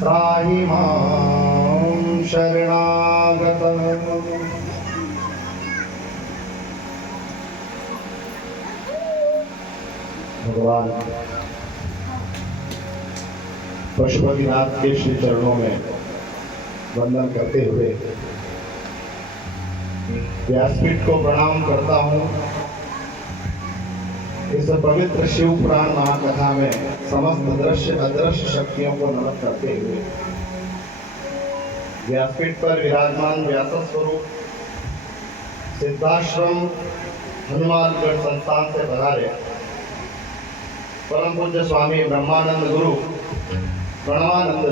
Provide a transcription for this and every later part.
त्राहि मां शरणागतः। भगवान पशुपतिनाथ के श्री चरणों में वंदन करते हुए व्यासपीठ को प्रणाम करता हूँ। इस पवित्र शिव पुराण महाकथा में समस्त दृश्य अदृश्य शक्तियों को नमन करते हुए व्यासपीठ पर विराजमान व्यास स्वरूप सिद्धाश्रम हनुमानगढ़ संस्थान से पधारे परम पूज्य स्वामी ब्रह्मानंद गुरु प्रणवानंद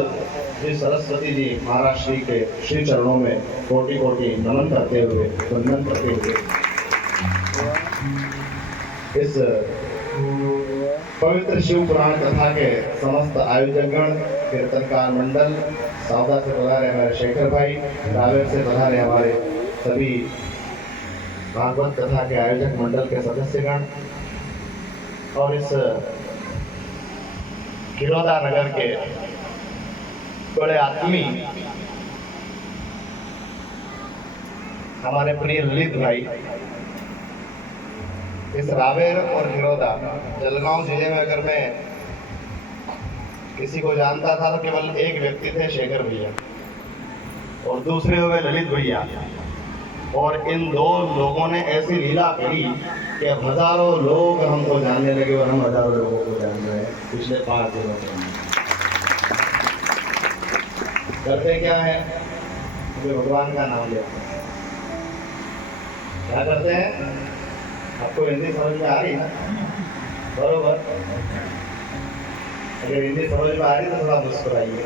श्री सरस्वती जी महाराज श्री के श्री चरणों में कोटि कोटि नमन करते हुए वंदन करते हुए इस पवित्र शिव पुराण कथा के समस्त आयोजकगण, कीर्तनकार मंडल, सावदा से पधारे हमारे शेखर भाई, रावेर से पधारे हमारे सभी भागवत कथा के आयोजक मंडल के सदस्यगण और इस खिरौदा नगर के बड़े आत्मी हमारे प्रिय ललित भाई। इस रावेर और खिरौदा जलगांव जिले में अगर मैं किसी को जानता था तो केवल एक व्यक्ति थे, शेखर भैया, और दूसरे हुए ललित भैया। और इन दो लोगों ने ऐसी लीला करी कि अब हजारों लोग हमको जानने लगे और हम हजारों लोगों को जान रहे हैं पिछले 5 दिनों में। करते क्या है? भगवान का नाम लेते हैं। क्या करते हैं? आपको हिंदी समझ में आ रही है ना? बरोबर। अगर हिंदी समझ में आ रही तो थोड़ा मुस्कुराइए,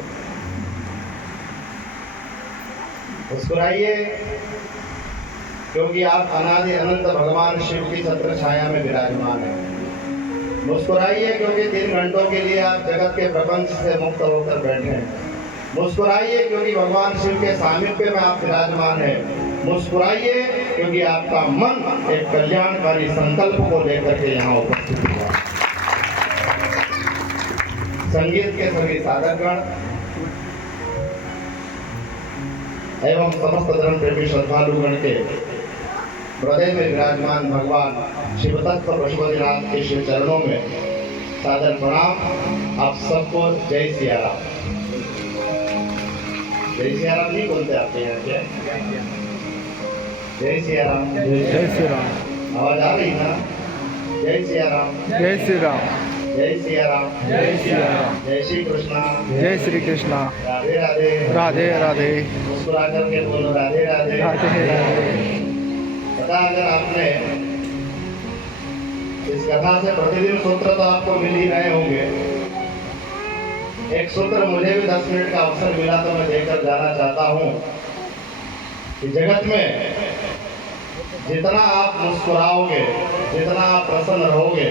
मुस्कुराइए, क्योंकि आप अनादि अनंत भगवान शिव की छत्र छाया में विराजमान हैं। मुस्कुराइए क्योंकि 3 घंटों के लिए आप जगत के प्रपंच से मुक्त होकर बैठे हैं। मुस्कुराइए क्योंकि भगवान शिव के सामीप्य में आप विराजमान हैं। मुस्कुराइए क्योंकि आपका मन एक कल्याणकारी संकल्प को लेकर के यहाँ उपस्थित हुआ। संगीत के सभी साधकगण एवं समस्त धर्म प्रेमी श्रद्धालुगण के हृदय में विराजमान भगवान शिवतत्व पशुपतिनाथ के श्री चरणों में सादर प्रणाम। आप सबको जय सिया राम। जय सिया राम नहीं बोलते आपके यहाँ? जय सिया राम। जय श्री राम। आवाज आ रही ना? जय सिया राम। जय श्री राम। जय सिया राम। जय श्री राम। जय श्री कृष्णा। जय श्री कृष्णा। राधे राधे। राधे राधे। मुस्कुरा करके बोलो राधे राधे। राधे राधे। पता अगर आपने इस कथा से प्रतिदिन सूत्र तो आपको मिल ही रहे होंगे। एक सूत्र मुझे भी 10 मिनट का अवसर मिला तो मैं देकर जाना चाहता हूँ कि जगत में जितना आप मुस्कुराओगे, जितना आप प्रसन्न रहोगे,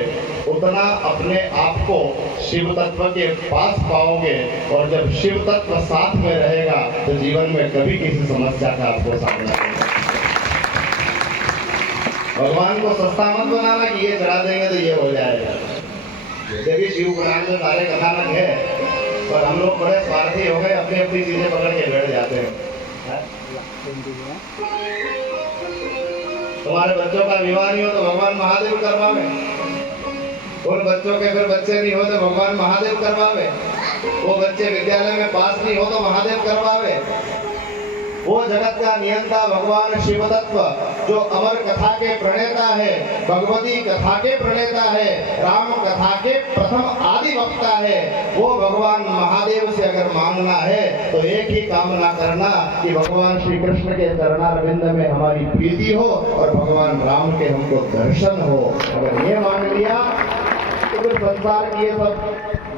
उतना अपने आप को शिव तत्व के पास पाओगे। और जब शिव तत्व साथ में रहेगा तो जीवन में कभी किसी समस्या का आपको सामना नहीं होगा। भगवान को सस्ता मत बनाना कि ये चढ़ा देंगे तो ये हो जाएगा। जैसे भी शिव पुराण में सारे कथानक है, पर हम लोग बड़े स्वार्थी हो गए, अपनी अपनी चीजें पकड़ के बैठ जाते हैं। तुम्हारे बच्चों का विवाह नहीं हो तो भगवान महादेव करवावे। उन बच्चों के फिर बच्चे नहीं हो तो भगवान महादेव करवावे। वो बच्चे विद्यालय में पास नहीं हो तो महादेव करवावे। वो जगत का नियंता भगवान शिव तत्व जो अमर कथा के प्रणेता है, भगवती कथा के प्रणेता है, राम कथा के प्रथम आदि वक्ता है, वो भगवान महादेव से अगर मांगना है तो एक ही कामना करना कि भगवान श्री कृष्ण के चरणारविंद में हमारी प्रीति हो और भगवान राम के हमको दर्शन हो। अगर ये मांग लिया तो फिर संसार की ये सब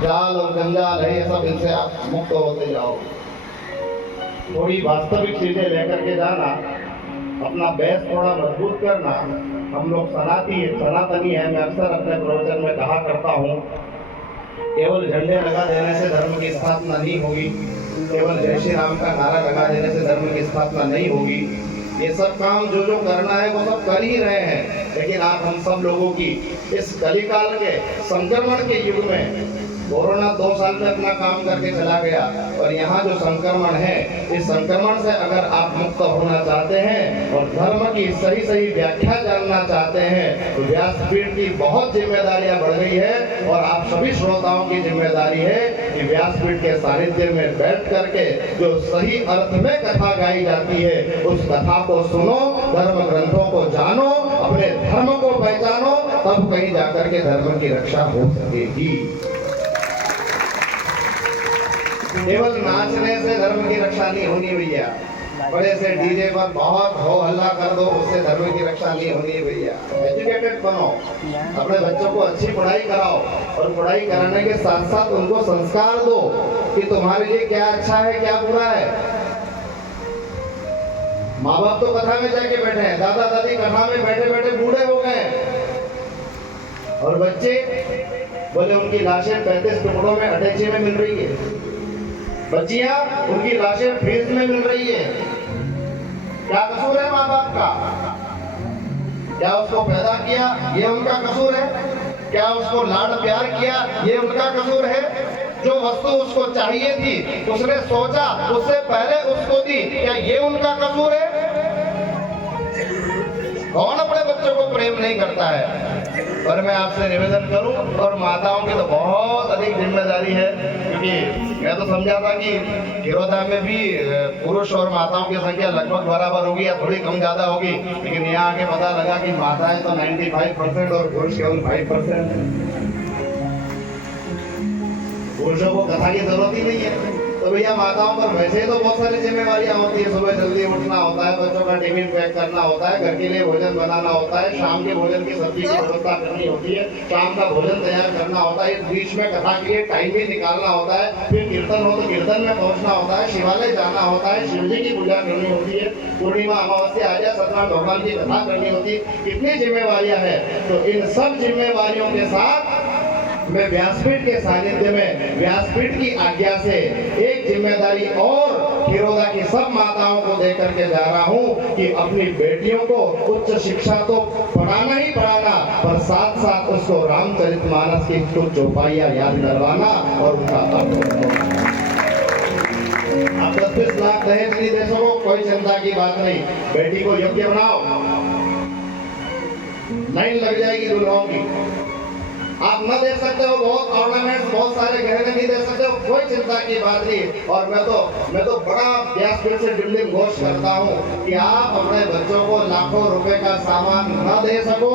जाल और जंजाल है, ये सब इनसे आप मुक्त होते जाओगे। थोड़ी वास्तविक चीजें लेकर के जाना, अपना बेस थोड़ा मजबूत करना। हम लोग सनातनी है। मैं अक्सर अपने प्रवचन में कहा करता हूँ, केवल झंडे लगा देने से धर्म की स्थापना नहीं होगी, केवल जय श्री राम का नारा लगा देने से धर्म की स्थापना नहीं होगी। ये सब काम जो जो करना है वो सब कर ही रहे हैं, लेकिन आप हम सब लोगों की इस कलिकाल के संक्रमण के युग में कोरोना 2 साल में अपना काम करके चला गया और यहाँ जो संक्रमण है, इस संक्रमण से अगर आप मुक्त होना चाहते हैं और धर्म की सही सही व्याख्या जानना चाहते हैं तो व्यासपीठ की बहुत जिम्मेदारियां बढ़ गई है और आप सभी श्रोताओं की जिम्मेदारी है कि व्यासपीठ के सानिध्य में बैठ करके जो सही अर्थ में कथा गाई जाती है उस कथा को सुनो, धर्म ग्रंथों को जानो, अपने धर्म को पहचानो, तब कहीं जाकर के धर्म की रक्षा हो सकेगी। केवल नाचने से धर्म की रक्षा नहीं होनी भैया, बड़े से डीजे पर बहुत हो हल्ला कर दो उससे धर्म की रक्षा नहीं होनी भैया। एजुकेटेड बनो, अपने बच्चों को अच्छी पढ़ाई कराओ और पढ़ाई कराने के साथ साथ उनको संस्कार दो कि तुम्हारे लिए क्या अच्छा है क्या बुरा है। माँ बाप तो कथा में जाके बैठे हैं, दादा दादी कथा में बैठे बैठे बूढ़े हो गए और बच्चे बोले उनकी लाशें 35 टुकड़ों में अटैची में मिल रही है, बच्चियां उनकी लाशें फ्रीज में मिल रही है। क्या कसूर है माँ बाप का? क्या उसको पैदा किया ये उनका कसूर है? क्या उसको लाड प्यार किया ये उनका कसूर है? जो वस्तु उसको चाहिए थी उसने सोचा उससे पहले उसको दी, क्या ये उनका कसूर है? कौन अपने बच्चों को प्रेम नहीं करता है? और मैं आपसे निवेदन करूं, और माताओं की तो बहुत अधिक जिम्मेदारी है, क्योंकि मैं तो समझा था कि गिरोधा में भी पुरुष और माताओं की संख्या लगभग बराबर होगी या थोड़ी कम ज्यादा होगी, लेकिन यहाँ आके पता लगा कि माताएं तो 95% और पुरुष केवल 5%। पुरुषों को कथा की जरूरत ही नहीं है। तो भैया माताओं पर वैसे ही तो बहुत सारी जिम्मेवारियां होती है। सुबह जल्दी उठना होता है, बच्चों का टिफिन पैक करना होता है, घर के लिए भोजन बनाना होता है, शाम के भोजन की सब्जी की व्यवस्था करनी होती है, शाम का भोजन तैयार करना होता है, इस बीच में कथा के लिए टाइम भी निकालना होता है, फिर कीर्तन हो तो कीर्तन में पहुंचना होता है, शिवालय जाना होता है, शिव जी की पूजा करनी होती है, पूर्णिमा अमावस्या आ जाए सत्यनारायण भगवान की कथा करनी होती है। कितनी जिम्मेवारियां हैं। तो इन सब जिम्मेवारियों के साथ मैं व्यासपीठ के सानिध्य में व्यासपीठ की आज्ञा से एक जिम्मेदारी और गिरोधा की सब माताओं को दे करके जा रहा हूं कि अपनी बेटियों को उच्च शिक्षा तो पढ़ाना ही पढ़ाना, पर साथ साथ उसको रामचरितमानस की कुछ चौपाइयां याद करवाना और उनका आप 10-20 लाख दहेज नहीं दे सको, कोई चिंता की बात नहीं। बेटी को योग्य बनाओ, लाइन लग जाएगी दुल्हों की। आप न दे सकते हो बहुत ऑर्नामेंट्स, बहुत सारे गहने नहीं दे सकते हो, कोई चिंता की बात नहीं। और मैं तो बड़ा व्यासपीठ से दिल्ली घोष करता हूँ कि आप अपने बच्चों को लाखों रुपए का सामान न दे सको,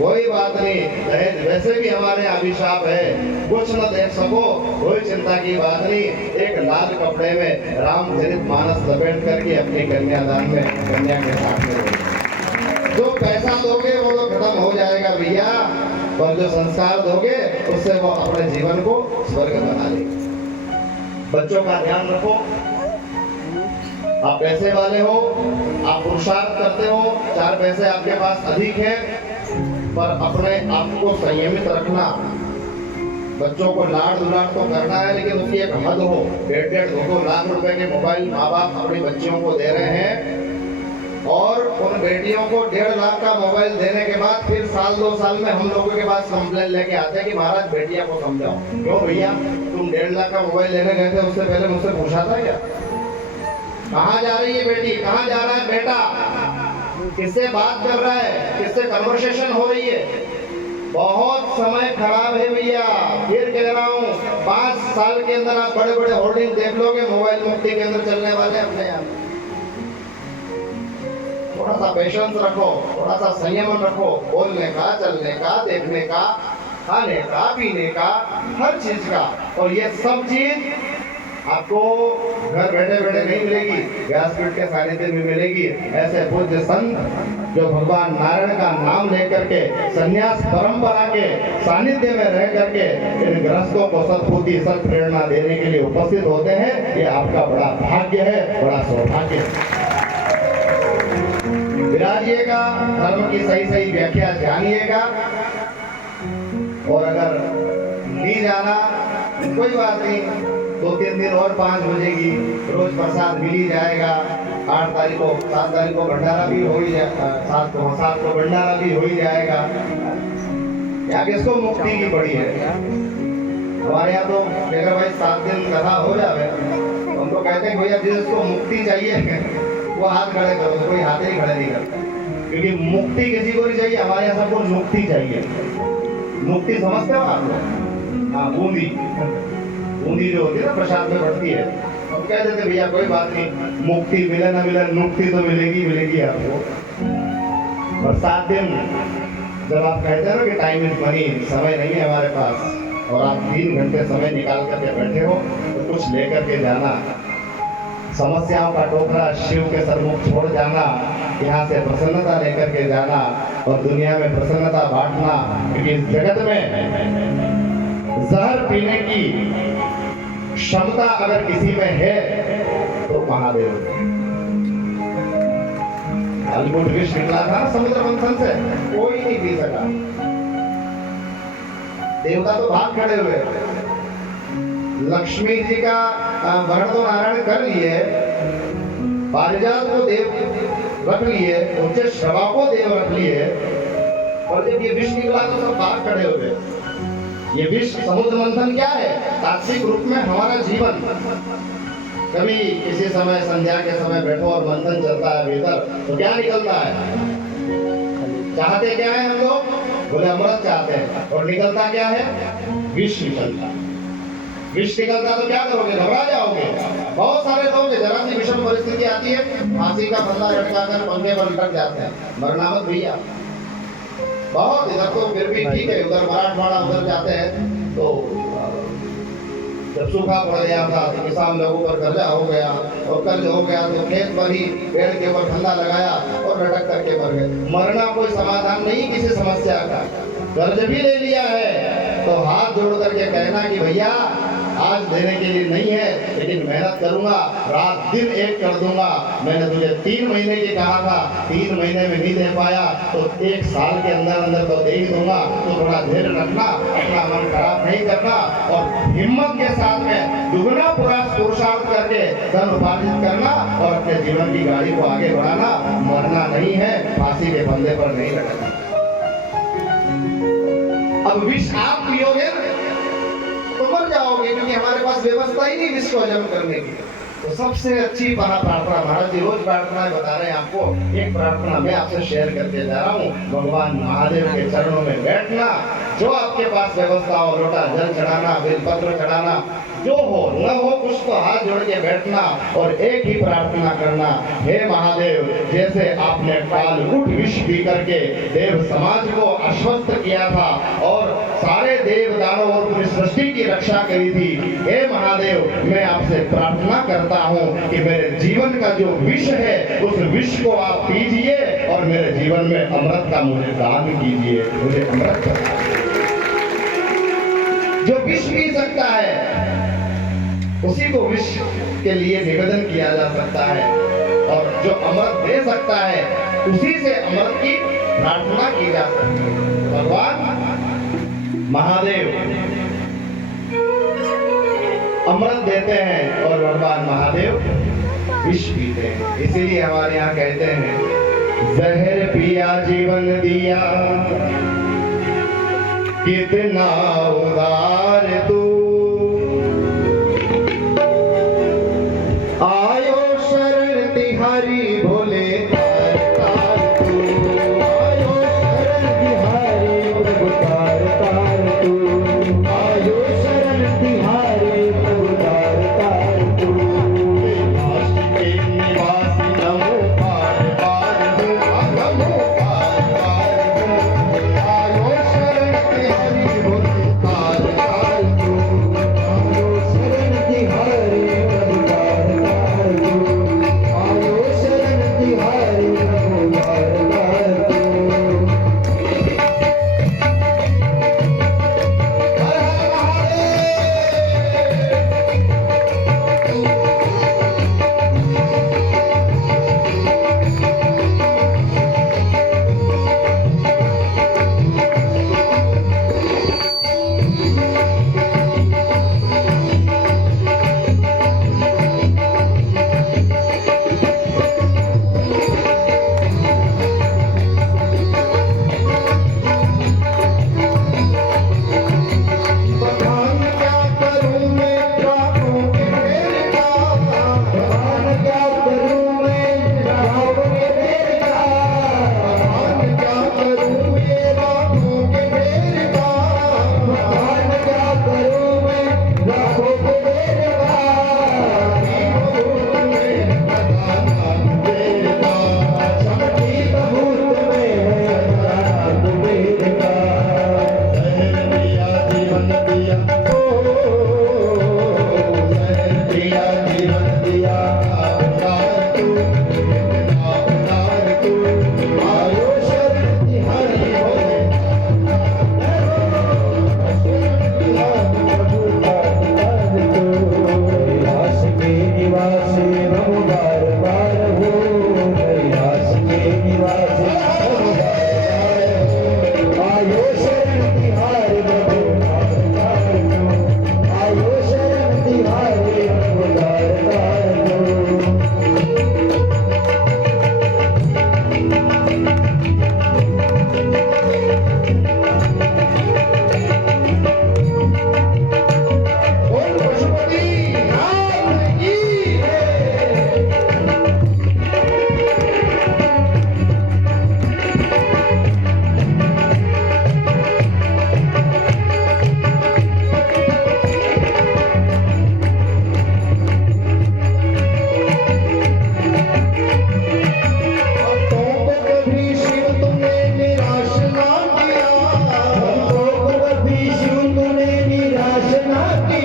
कोई बात नहीं। दहेज वैसे भी हमारे अभिशाप है, कुछ न दे सको, कोई चिंता की बात नहीं। एक लाल कपड़े में रामचरितमानस लपेट करके अपनी कन्यादान में कन्या के साथ में जो पैसा दोगे वो तो खत्म हो जाएगा भैया, और जो संस्कार दोगे उससे वो अपने जीवन को स्वर्ग बना लेंगे। बच्चों का ध्यान रखो। आप पैसे वाले हो, आप पुरुषार्थ करते हो, 4 पैसे आपके पास अधिक है, पर अपने आप को संयमित रखना। बच्चों को लाड दुलार तो करना है, लेकिन उसकी एक हद हो। 1.5-2 लाख रुपए के मोबाइल माँ बाप अपनी बच्चियों को दे रहे हैं, और उन बेटियों को 1.5 लाख का मोबाइल देने के बाद फिर 1-2 साल में हम लोगों के पास कंप्लेन लेके आते हैं कि महाराज बेटियां को समझाओ। क्यों भैया, तुम 1.5 लाख का मोबाइल लेने गए थे, उससे पहले मुझसे पूछा था क्या? कहाँ जा रही है बेटी, कहाँ जा रहा है बेटा, किससे बात कर रहा है, किससे कन्वर्सेशन हो रही है? बहुत समय खराब है भैया। फिर कह रहा हूँ 5 साल के अंदर आप बड़े बड़े होर्डिंग देख लोगे मोबाइल मुक्ति के अंदर चलने वाले अपने यहाँ। थोड़ा सा पेशेंस रखो, थोड़ा सा संयम रखो, बोलने का, चलने का, देखने का, खाने का, पीने का, हर चीज का। और ये सब चीज आपको घर बैठे बैठे नहीं मिलेगी, व्यासपीठ के सानिध्य में मिलेगी। ऐसे पूज्य संत जो भगवान नारायण का नाम लेकर के संन्यास परंपरा के सानिध्य में रह करके इन गृहस्थों को सद्बुद्धि सद प्रेरणा देने के लिए उपस्थित होते हैं, ये आपका बड़ा भाग्य है, बड़ा सौभाग्य है। विराजिएगा, धर्म की सही सही व्याख्या जानिएगा, और अगर नहीं जाना कोई बात नहीं, 2-3 दिन और 5 बजेगी, रोज प्रसाद मिल ही जाएगा। 8 तारीख को 7 तारीख को भंडारा भी हो ही जाएगा, 7 को भंडारा भी हो ही जाएगा। क्या किसको मुक्ति की पड़ी है? हमारे यहाँ तो अगर भाई 7 दिन कथा हो जावे, हम तो कहते हैं भैया जिसको मुक्ति चाहिए वो हाथ खड़े करो, तो कोई हाथ ही खड़े नहीं करता, क्योंकि मुक्ति किसी को नहीं चाहिए। हमारे यहाँ सबको मुक्ति चाहिए। मुक्ति समझते हो आप लोग? हाँ, बूंदी बूंदी जो होती है ना प्रसाद में बढ़ती है, हम कह देते भैया कोई बात नहीं, मुक्ति मिले ना मिले मुक्ति तो मिलेगी मिलेगी आपको। और 7 दिन जब आप कहते हैं ना कि टाइम इज मनी, समय नहीं है हमारे पास, और आप 3 घंटे समय निकाल करके बैठे हो, तो कुछ लेकर के जाना, समस्याओं का टोकरा शिव के सन्मुख छोड़ जाना, यहाँ से प्रसन्नता लेकर के जाना और दुनिया में प्रसन्नता बांटना, क्योंकि इस जगत में जहर पीने की क्षमता अगर किसी में है तो महादेव। कालकूट विष निकला था समुद्र मंथन से, कोई नहीं पी सका, देवता तो भाग खड़े हुए। लक्ष्मी जी का वर्ण तो नारायण कर लिए, पारिजात को देव रख लिए, उनसे श्रवा को देव रख लिए, और जब ये विष निकला तो सब भाग खड़े हुए। ये विष समुद्र मंथन क्या है? तात्विक रूप में हमारा जीवन। कभी किसी समय संध्या के समय बैठो और मंथन चलता है भीतर, तो क्या निकलता है? चाहते क्या है हम लोग? बोले अमृत चाहते हैं, और निकलता क्या है? विष निकलता है। विष निकलता तो क्या करोगे? घबरा जाओगे। बहुत सारे लोग जरा सी विषम परिस्थिति आती है, फांसी का फंदा लटकाकर पंखे पर लटक जाते हैं, मरना मत भैया। बहुत इधर तो फिर भी ठीक है, उधर मराठवाड़ा उधर जाते हैं, तो जब सूखा पड़ गया था तो किसान लोगों पर कर्जा हो गया, और कर्ज हो गया तो खेत पर ही पेड़ के ऊपर फंदा लगाया और लटक करके मर गए। मरना कोई समाधान नहीं किसी समस्या का। कर्ज भी ले लिया है तो हाथ जोड़ करके कहना कि भैया आज देने के लिए नहीं है, लेकिन मेहनत करूंगा, रात दिन एक कर दूंगा। मैंने तुझे 3 महीने की कहा था, 3 महीने में नहीं दे पाया तो 1 साल के अंदर अंदर तो दे ही दूंगा। तो थोड़ा धैर्य रखना, अपना मन खराब नहीं करना, और हिम्मत के साथ में दुगना पुरुषार्थ करके धन उपार्जित करना और अपने जीवन की गाड़ी को आगे बढ़ाना। मरना नहीं है, फांसी के फंदे पर नहीं लटकना। अब विष आप पियोगे तो मर जाओगे, क्योंकि हमारे पास व्यवस्था ही नहीं विष को हजम करने की। तो सबसे अच्छी प्रार्थना, महाराज जी रोज प्रार्थनाएं बता रहे हैं आपको, एक प्रार्थना मैं आपसे शेयर करके जा रहा हूँ। भगवान महादेव के चरणों में बैठना, जो आपके पास व्यवस्था हो, लोटा जल चढ़ाना, बेलपत्र चढ़ाना, जो हो न हो कुछ तो हाथ जोड़ के बैठना और एक ही प्रार्थना करना, हे महादेव, जैसे आपने कालकूट विष पी करके देव समाज को आश्वस्त किया था और सारे देव दानव और पूरी सृष्टि की रक्षा करी थी, हे महादेव मैं आपसे प्रार्थना करता हूँ कि मेरे जीवन का जो विष है उस विष को आप पीजिए और मेरे जीवन में अमृत का मुझे दान कीजिए, मुझे अमृत का। जो विष पी सकता है उसी को विष के लिए निवेदन किया जा सकता है, और जो अमृत दे सकता है उसी से अमृत की प्रार्थना की जा सकती है। भगवान महादेव अमृत देते हैं और भगवान महादेव विष पीते हैं। इसीलिए हमारे यहाँ कहते हैं, जहर पिया जीवन दिया, कितना उदार तू, आयो शरण तिहारी भोले तार तार तू, आयो शरण तिहारी प्रभु तार तार तू, आयो शरण तिहारी प्रभु तार तार तू। काश के निवासी नमो पार पार हूँ, नमो पार पार हूँ, आयो शरण तिहारी भोले तार तार तू।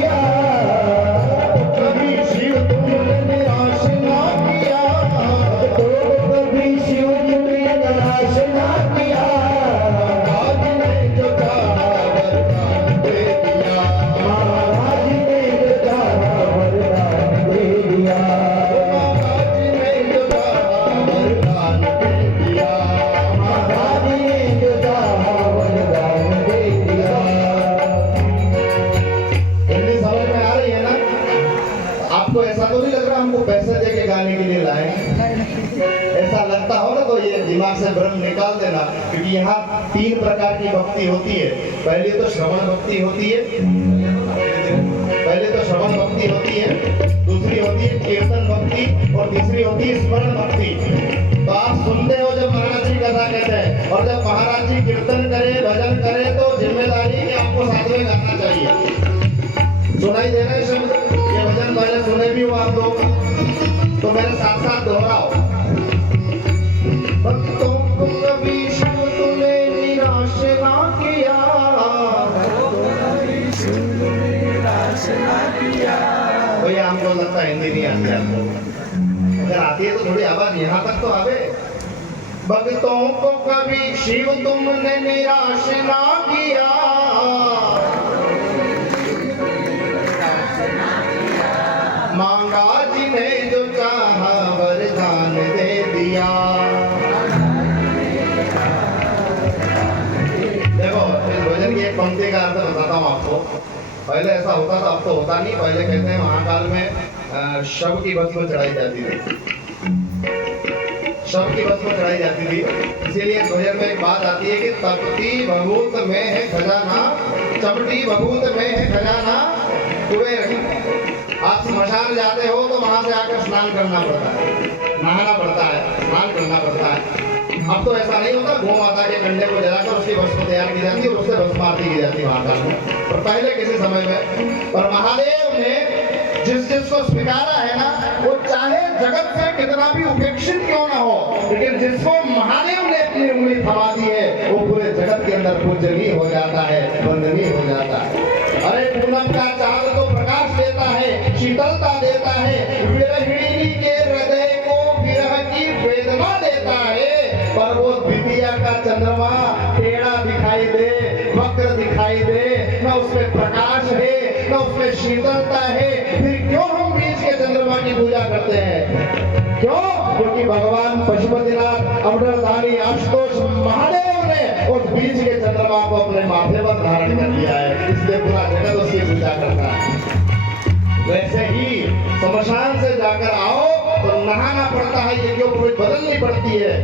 किया, कभी शिव तुमने निराश ना किया, तो कभी शिव तुमने निराश ना किया। महाराज ने जो चाहा वरदान दे दिया, महाराज ने जो चाहा वरदान दे दिया। महाराज ने जो चाहा वरदान दे दिया, महाराज ने जो चाहा वरदान दे दिया। हिंदी समझ में आ रही है ना? आपको ऐसा तो नहीं लग रहा हमको पैसे दे के गाने के लिए लाए? ऐसा लगता हो ना तो ये दिमाग से भ्रम निकाल देना, क्योंकि यहाँ 3 प्रकार की भक्ति होती है। पहले तो श्रवण भक्ति होती है, पहले तो श्रवण भक्ति होती है, दूसरी होती है कीर्तन भक्ति, और तीसरी होती है स्मरण भक्ति। तो आप सुनते हो जब महाराज जी कथा कहते हैं, और जब महाराज जी कीर्तन करे, भजन करे, तो जिम्मेदारी है कि आपको साथ में गाना चाहिए। सुनाई दे रहे शब्द? ये भजन पहले सुने भी हो आप लोग, तो मेरे साथ साथ दोहराओ। भक्तों को कभी शिव तूने निराश ना किया, भैया हमको लगता है हिंदी नहीं आती आपको, अगर आती है तो थोड़ी आवाज यहाँ तक तो आवे। भक्तों को कभी शिव तुमने निराश ना किया, मांगा जिन्हें जो चाहा वरदान दे दिया। देखो इस भजन की एक पंक्ति का अर्थ बताता हूँ आपको। पहले ऐसा होता था, अब तो होता नहीं। पहले कहते हैं महाकाल में शव की भस्म चढ़ाई जाती थी, शव की भस्म चढ़ाई जाती थी। इसीलिए इस भजन में एक बात आती है कि तपती भभूत में है खजाना, चमटी भभूत में है खजाना कुबेर की। आप स्मशान जाते हो तो वहां से आकर स्नान करना पड़ता है, नहाना पड़ता है, स्नान करना पड़ता है। अब तो ऐसा नहीं होता, गौ माता के कंडे को जलाकर उसकी भस्म तैयार की जाती है और उससे भस्म आरती की जाती है महाकाल में। और पहले किसी समय में पर महादेव ने जिस जिसको स्वीकारा है ना, वो चाहे जगत से कितना भी उपेक्षित क्यों ना हो, लेकिन जिसको महादेव ने अपनी उंगली थमा दी है, वो पूरे जगत के अंदर पूजनीय हो जाता है, वंदनीय हो जाता है। अरे पूनम का चांद तो प्रकाश देता है, शीतलता देता है, विरहिणी के हृदय को विरह की वेदना देता है, पर वो द्वितीया का चंद्रमा टेढ़ा दिखाई दे, वक्र दिखाई दे, न उसमें प्रकाश है न उसमें शीतलता है। फिर क्यों हम बीच के चंद्रमा की पूजा करते हैं? क्यों? क्योंकि भगवान पशुपतिनाथ अमृतधारी आशुतोष महादेव ने उस बीच के चंद्रमा को अपने माथे पर धारण कर लिया है, इसलिए पूरा जगत उसकी पूजा करता है। वैसे ही शमशान से जाकर आओ तो नहाना पड़ता है, ये क्यों कोई बदलनी पड़ती है।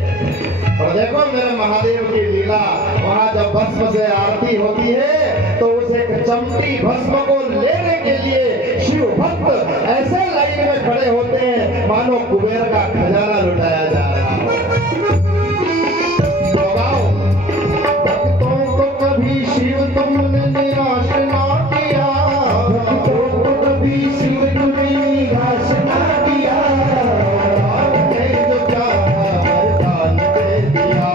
और देखो मेरे महादेव की लीला, वहां जब भस्म से आरती होती है तो उस एक चमटी भस्म को लेने के लिए शिव भक्त ऐसे लाइन में खड़े होते हैं मानो कुबेर का खजाना लुटाया जा रहा हो। तो गाओ, भक्तों को कभी शिव तुमने निराश ना किया, भक्तों को कभी शिव तुमने निराश ना किया। आपने जो चाहा वरदान दे दिया,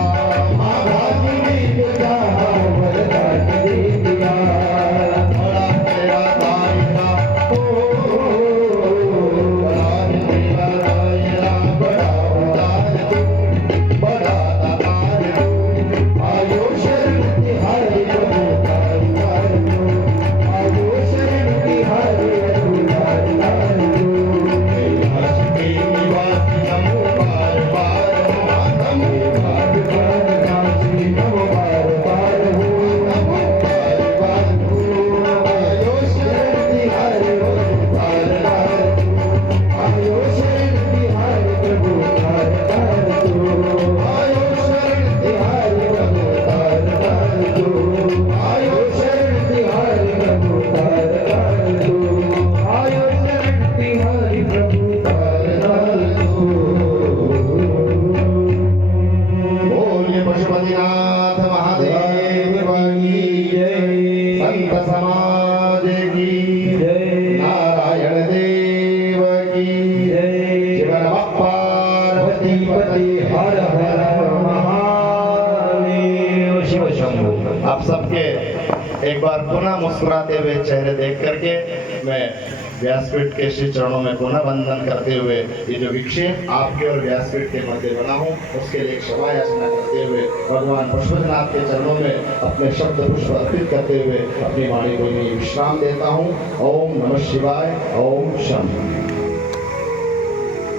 महाराज ने जो चाहा वरदान दे दिया। बड़ा तेरा दायरा, बड़ा तेरा दायरा, बड़ा उदार तू, एक बार पुनः मुस्कुराते हुए चेहरे देख करके मैं व्यासपीठ के श्री चरणों में पुनः वंदन करते हुए ये जो विक्षेप आपके और व्यासपीठ के मध्य बना हूँ उसके लिए क्षमा याचना करते हुए भगवान पशुपतिनाथ के चरणों में अपने शब्द पुष्प अर्पित करते हुए अपनी वाणी को भी विश्राम देता हूँ। ओम नमः शिवाय। ओम शांति।